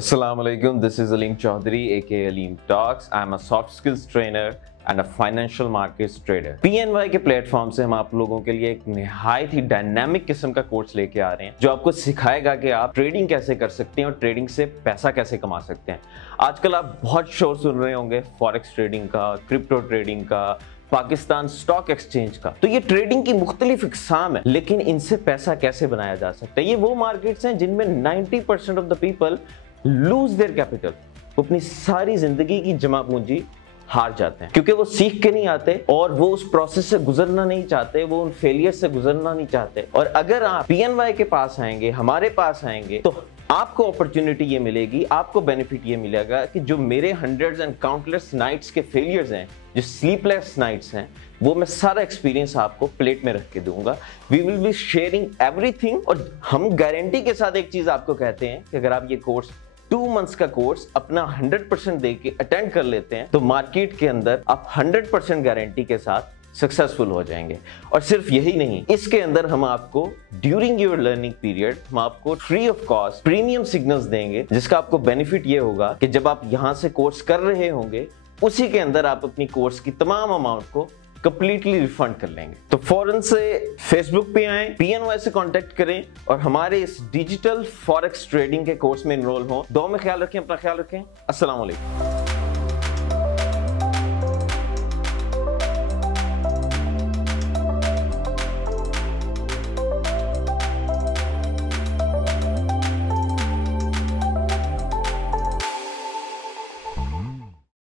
Assalamualaikum, this is 𝐃𝐢𝐠𝐢𝐭𝐚𝐥 𝐂𝐮𝐵𝐫 aka I'm a soft skills trainer and a financial markets trader। PNY के platform से हम आप लोगों के लिए एक निहायत ही डायनामिक किस्म का कोर्स लेके आ रहे हैं जो आपको सिखाएगा कि आप ट्रेडिंग कैसे कर सकते हैं और ट्रेडिंग से पैसा कैसे कमा सकते हैं। आजकल आप बहुत शोर सुन रहे होंगे फॉरेक्स ट्रेडिंग का, क्रिप्टो ट्रेडिंग का, पाकिस्तान स्टॉक एक्सचेंज का। तो ये ट्रेडिंग की मुख्तलिफ इकसाम है, लेकिन इनसे पैसा कैसे बनाया जा सकता है। ये वो मार्केट्स हैं जिनमें 90% of the people lose their capital, वो अपनी सारी जिंदगी की जमा पूंजी हार जाते हैं क्योंकि वो सीख के नहीं आते और वो उस प्रोसेस से गुजरना नहीं चाहते, वो उन फेलियर से गुजरना नहीं चाहते। और अगर आप PNY के पास आएंगे, हमारे पास आएंगे, तो आपको अपॉर्चुनिटी ये मिलेगी, आपको बेनिफिट ये मिलेगा कि जो मेरे हंड्रेड्स एंड काउंटलेस नाइट्स के फेलियर्स हैं, जो स्लीपलेस नाइट्स हैं, वो मैं सारा एक्सपीरियंस आपको प्लेट में रख के दूंगा। We will be sharing everything. और हम गारंटी के साथ एक चीज आपको कहते हैं कि अगर आप ये कोर्स 2 मंथ्स का कोर्स अपना 100% दे के अटेंड कर लेते हैं तो मार्केट के अंदर आप 100% गारंटी के साथ सक्सेसफुल हो जाएंगे। और सिर्फ यही नहीं, इसके अंदर हम आपको ड्यूरिंग योर लर्निंग पीरियड हम आपको free of cost premium signals देंगे, जिसका आपको बेनिफिट ये होगा कि जब आप यहां से कोर्स कर रहे होंगे उसी के अंदर आप अपनी कोर्स की तमाम अमाउंट को कंप्लीटली रिफंड कर लेंगे। तो फौरन से फेसबुक पे आएं, PNY से कांटेक्ट करें और हमारे इस डिजिटल फॉरेक्स ट्रेडिंग के कोर्स में एनरोल हों। दुआ में ख्याल रखें, अपना ख्याल रखें। अस्सलाम वालेकुम।